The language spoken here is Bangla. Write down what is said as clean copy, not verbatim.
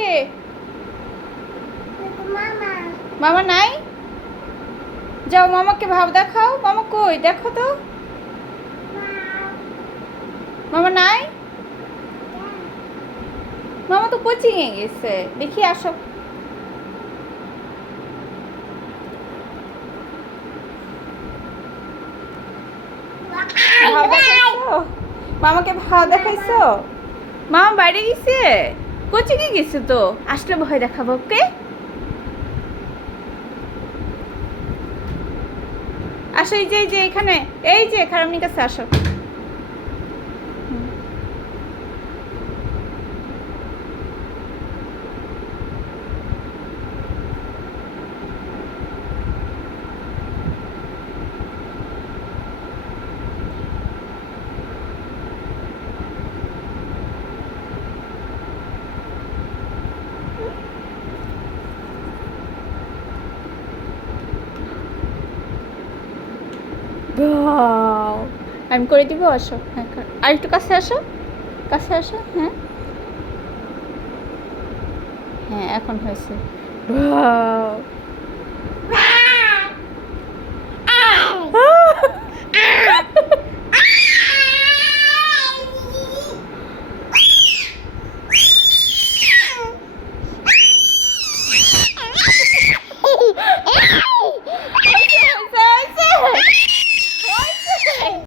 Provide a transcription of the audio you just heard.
কে? মামা নাই? যাও মামাকে ভাব দেখাও। মামা কই দেখো তো। মামা নাই? মামা তো কোচিং এ গেছে। দেখি আসো। ভাব দেখাইছো? মামাকে ভাব দেখাইছো? মামা বাইরে গেছে, কোচিং এ গেছে তো। আসলে ভয় দেখাবো ওকে। আসো এই যে এখানে, এই যে খারাপনির কাছে আসো। বাহ, আমি করে দিব। আসো, হ্যাঁ আর একটু কাছে আসো, কাছে আসো। হ্যাঁ হ্যাঁ এখন হয়েছে। বাহ।